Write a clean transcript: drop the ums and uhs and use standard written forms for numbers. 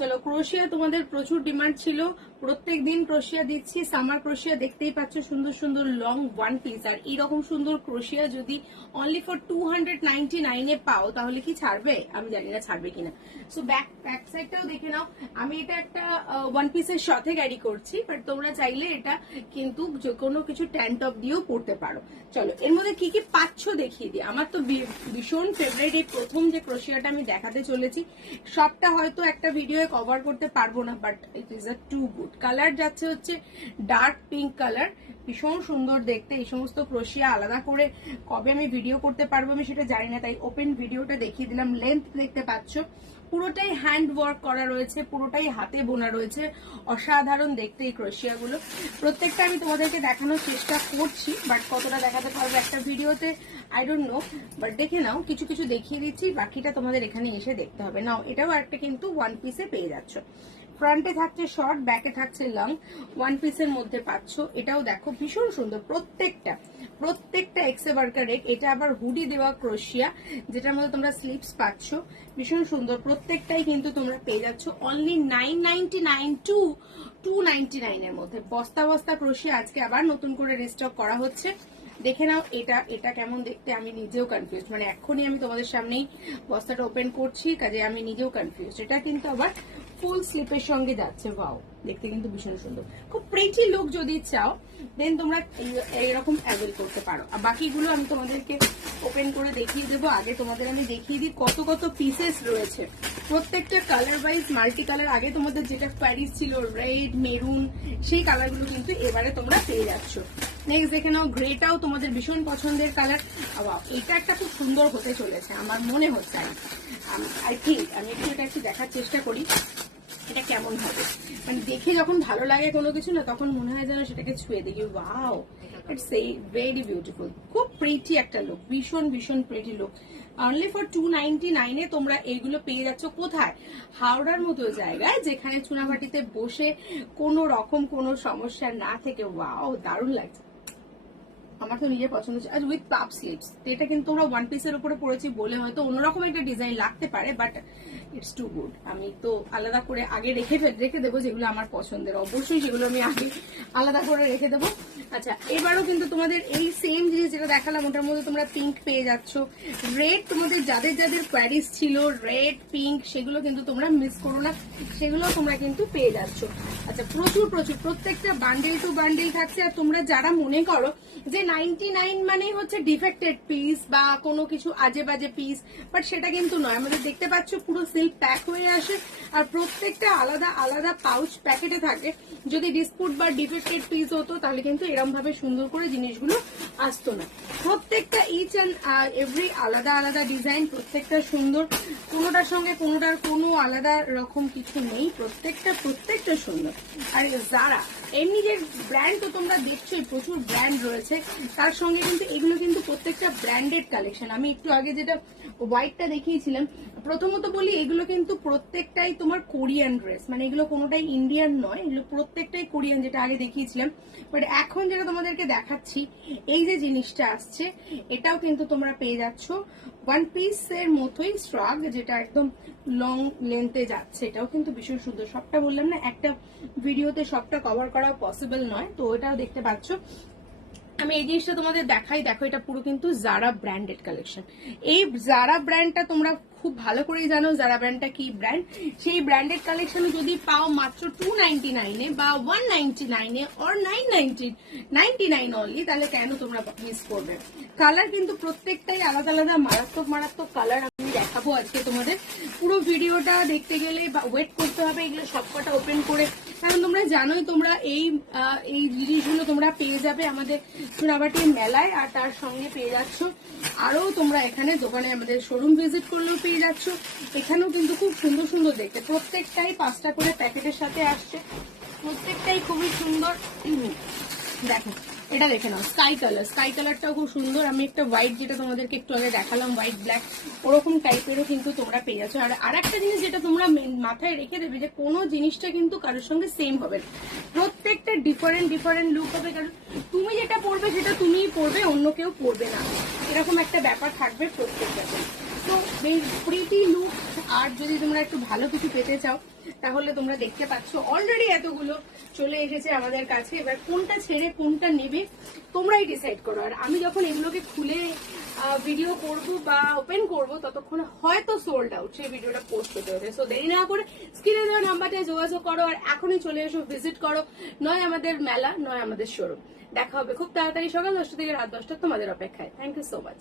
চলো, ক্রোশিয়া তোমাদের প্রচুর ডিমান্ড ছিল, প্রত্যেকদিন ক্রোশিয়া দিচ্ছি। সামার ক্রোশিয়া দেখতেই পাচ্ছ, সুন্দর সুন্দর লং ওয়ান পিস। আর এইরকম সুন্দর ক্রোশিয়া যদি অনলি ফর 299 এ পাও তাহলে কি ছাড়বে? আমি জানি না ছাড়বে কিনা। সো ব্যাক সাইডটাও দেখে নাও। আমি এটা একটা ওয়ান পিসের সাথে ক্যারি করছি, বাট তোমরা চাইলে এটা কিন্তু যে কোনো কিছু ট্যান টপ দিয়েও পরতে পারো। চলো, এর মধ্যে কি কি পাচ্ছ দেখিয়ে দিই। আমার তো ভীষণ ফেভারিট এই প্রথম যে ক্রোশিয়াটা আমি দেখাতে চলেছি। সবটা হয়তো একটা ভিডিও কভার করতে পারবো না, but it is a too good. Colour যাচ্ছে হচ্ছে ডার্ক পিঙ্ক কালার, ভীষণ সুন্দর দেখতে। এই সমস্ত ক্রোশিয়া আলাদা করে কবে আমি ভিডিও করতে পারবো আমি সেটা জানি না, তাই ওপেন ভিডিওটা দেখিয়ে দিলাম। লেন্থ দেখতে পাচ্ছ, পুরোটাই হ্যান্ড ওয়ার্ক করা রয়েছে, পুরোটাই হাতে বোনা রয়েছে। অসাধারণ দেখতে এই ক্রোশিয়াগুলো। প্রত্যেকটা আমি তোমাদেরকে দেখানোর চেষ্টা করছি, বাট কতটা দেখাতে পারবো একটা ভিডিওতে আই ডোন্ট নো, বাট দেখে নাও। কিছু কিছু দেখিয়ে দিচ্ছি, বাকিটা তোমাদের এখানে এসে দেখতে হবে। নাও, এটাও একটা কিন্তু ওয়ান পিসে পেয়ে যাচ্ছ। ফ্রন্টে থাকছে শর্ট, ব্যাকে থাকছে লং, ওয়ান পিসের মধ্যে পাচ্ছ। এটাও দেখো ভীষণ সুন্দর, প্রত্যেকটা এক্সে ওয়ার্কার রেক। এটা আবার হুডি দেওয়া ক্রোশিয়া, যেটার মধ্যে তোমরা স্লিপস পাচ্ছ। ভীষণ সুন্দর, প্রত্যেকটাই কিন্তু তোমরা পেয়ে যাচ্ছ অনলি 999 টু 299 এর মধ্যে। বস্তা বস্তা ক্রোশিয়া আজকে আবার নতুন করে রিস্টক করা হচ্ছে। দেখে নাও এটা কেমন দেখতে, আমি নিজেও কনফিউজ। মানে এখনই আমি তোমাদের সামনেই বস্তাটা ওপেন করছি, কাজে আমি নিজেও কনফিউজ। এটা কিন্তু আবার ফুল স্লিপের সঙ্গে যাচ্ছে। ওয়াও, দেখতে কিন্তু ভীষণ সুন্দর। খুব প্রিটি লুক যদি চাও দেন তোমরা এইরকম অ্যাভেল করতে পারো। আর বাকিগুলো আমি তোমাদেরকে ওপেন করে দেখিয়ে দেবো। আগে তোমাদের আমি দেখিয়ে দিই কত কত পিসেস রয়েছে। প্রত্যেকটা কালার ওয়াইজ মাল্টি কালার। আগে তোমাদের যেটা প্যারিস ছিল রেড মেরুন, সেই কালারগুলো কিন্তু এবারে তোমরা পেয়ে যাচ্ছ। নেক্সট দেখে নাও, গ্রেটাও তোমাদের ভীষণ পছন্দের কালার। এটা একটা খুব সুন্দর হতে চলেছে আমার মনে হচ্ছে। আই থিঙ্ক আমি একটু দেখার চেষ্টা করি এটা কেমন হবে। মানে দেখে যখন ভালো লাগে কোনো কিছু না, তখন মনে হয় যেন সেটাকে ছুঁয়ে দেখি। Wow, it's very beautiful. খুব প্রিটি একটা লুক, ভীষণ ভীষণ প্রিটি লুক। অনলি ফর 299 এ তোমরা এইগুলো পেয়ে যাচ্ছ। কোথায়? হাওড়ার মতো জায়গায়, যেখানে চুনাভাটিতে বসে কোনো রকম কোনো সমস্যা না থেকে। ওয়াও, দারুণ লাগছে। আমার তো নিজের পছন্দ হচ্ছে। আজ উইথ পাপ স্লিভস। এটা কিন্তু তোমরা ওয়ান পিসের উপরে পড়েছি বলে হয়তো অন্যরকম একটা ডিজাইন লাগতে পারে, বাট ইটস টু গুড। আমি তো আলাদা করে আগে রেখে দেবো যেগুলো আমার পছন্দের, অবশ্যই সেগুলো আমি আগে আলাদা করে রেখে দেবো। আচ্ছা, এবারও কিন্তু তোমাদের এই সেম জিনিস যেটা দেখালাম ওটার মধ্যে তোমরা পিঙ্ক পেয়ে যাচ্ছ। রেড তোমাদের যাদের যাদের প্যারিস ছিল রেড পিঙ্ক, সেগুলো কিন্তু তোমরা মিস করো না, সেগুলো তোমরা কিন্তু পেয়ে যাচ্ছ। আচ্ছা, প্রচুর প্রত্যেকটা বান্ডেল টু বান্ডেল থাকছে। আর তোমরা যারা মনে করো যে 99 মানেই হচ্ছে ডিফেক্টেড পিস বা কোনো কিছু আজে বাজে পিস, বাট সেটা কিন্তু নয়। আমাদের দেখতে পাচ্ছ পুরো সিল্ক প্যাক হয়ে আসে, আর প্রত্যেকটা আলাদা আলাদা পাউচ প্যাকেটে থাকে। যদি ডিসপুট বা ডিফেক্টেড পিস হতো তাহলে কিন্তু এরকম ভাবে সুন্দর করে জিনিসগুলো আসতো না। প্রত্যেকটা ইচ অ্যান্ড এভরি আলাদা আলাদা ডিজাইন, প্রত্যেকটা সুন্দর, কোনোটার সঙ্গে কোনোটার কোনো আলাদা রকম কিছু নেই। প্রত্যেকটা সুন্দর। আর যারা এমনি যে ব্র্যান্ড তো তোমরা দেখছোই, প্রচুর ব্র্যান্ড রয়েছে, তার সঙ্গে কিন্তু এগুলো কিন্তু প্রত্যেকটা ব্র্যান্ডেড কালেকশন। আমি একটু আগে যেটা হোয়াইটটা দেখিয়েছিলাম, প্রথমত বলি এগুলো কিন্তু প্রত্যেকটাই তোমার কোরিয়ান ড্রেস, মানে এগুলো কোনোটাই ইন্ডিয়ান নয়, এগুলো প্রত্যেকটাই কোরিয়ান, যেটা আগে দেখিয়েছিলাম। বাট এখন যেটা তোমাদেরকে দেখাচ্ছি, এই যে জিনিসটা আসছে, এটাও কিন্তু তোমরা পেয়ে যাচ্ছ ওয়ান পিসের মতোই স্ট্রাগ, যেটা একদম লং লেন্থে যাচ্ছে। এটাও কিন্তু ভীষণ সুন্দর। সবটা বললাম না, একটা ভিডিওতে সবটা কভার করা পসিবল নয়, তো এটাও দেখতে পাচ্ছ। আমি এই জিনিসটা তোমাদের দেখাই, দেখো এটা পুরো কিন্তু জারা ব্র্যান্ডেড কালেকশন। এই জারা ব্র্যান্ডটা তোমরা খুব ভালো করেই জানো জারা ব্র্যান্ডটা কি ব্র্যান্ড। সেই ব্র্যান্ডেড কালেকশন যদি পাও মাত্র 299 এ বা 199 এ অর 999 অনলি, তাহলে কেন তোমরা মিস করবে? কালার কিন্তু প্রত্যেকটাই আলাদা আলাদা মারাত্মক কালার আমি দেখাবো আজকে তোমাদের। পুরো ভিডিওটা দেখতে গেলে বা ওয়েট করতে হবে এগুলো সবকটা ওপেন করে, কারণ তোমরা জানোই তোমরা এই জিনিসগুলো তোমরা পেয়ে যাবে আমাদের চুনাভাটির মেলায়। আর তার সঙ্গে পেয়ে যাচ্ছ আরো তোমরা এখানে দোকানে আমাদের শোরুম ভিজিট করলেও পেয়ে যাচ্ছ। এখানেও কিন্তু খুব সুন্দর সুন্দর দেখতে, প্রত্যেকটাই 5টা করে প্যাকেটের সাথে আসছে, প্রত্যেকটাই খুবই সুন্দর। দেখো এটা দেখে নাও, স্কাই কালারটাও খুব সুন্দর। আমি একটা হোয়াইট, যেটা তোমাদেরকে একটু আগে দেখালাম হোয়াইট ব্ল্যাক, ওরকম টাইপেরও কিন্তু তোমরা পেয়ে যাচ্ছ। আর একটা জিনিস যেটা তোমরা মাথায় রেখে দেবে, যে কোনো জিনিসটা কিন্তু কারোর সঙ্গে সেম হবে না, প্রত্যেকটা ডিফারেন্ট লুক হবে। কারণ তুমি যেটা পরবে সেটা তুমিই পরবে, অন্য কেউ পরবে না, এরকম একটা ব্যাপার থাকবে প্রত্যেকটাতে। তো প্রিটি লুক আর যদি তোমরা একটু ভালো কিছু পেতে চাও তাহলে তোমরা দেখতে পাচ্ছ অলরেডি এতগুলো চলে এসেছে আমাদের কাছে। এবার কোনটা ছেড়ে কোনটা নেবে তোমরাই ডিসাইড করো। আর আমি যখন এগুলোকে খুলে ভিডিও করব বা ওপেন করব ততক্ষণে হয়তো সোল্ড আউট, সেই ভিডিওটা পোস্ট হতে হবে। সো দেরি না করে স্ক্রিনে দেওয়া নাম্বারটায় যোগাযোগ করো আর এখনই চলে এসো, ভিজিট করো, নয় আমাদের মেলা নয় আমাদের শোরুম। দেখা হবে খুব তাড়াতাড়ি সকাল 10টা থেকে রাত 10টা তোমাদের অপেক্ষায়। Thank you so much.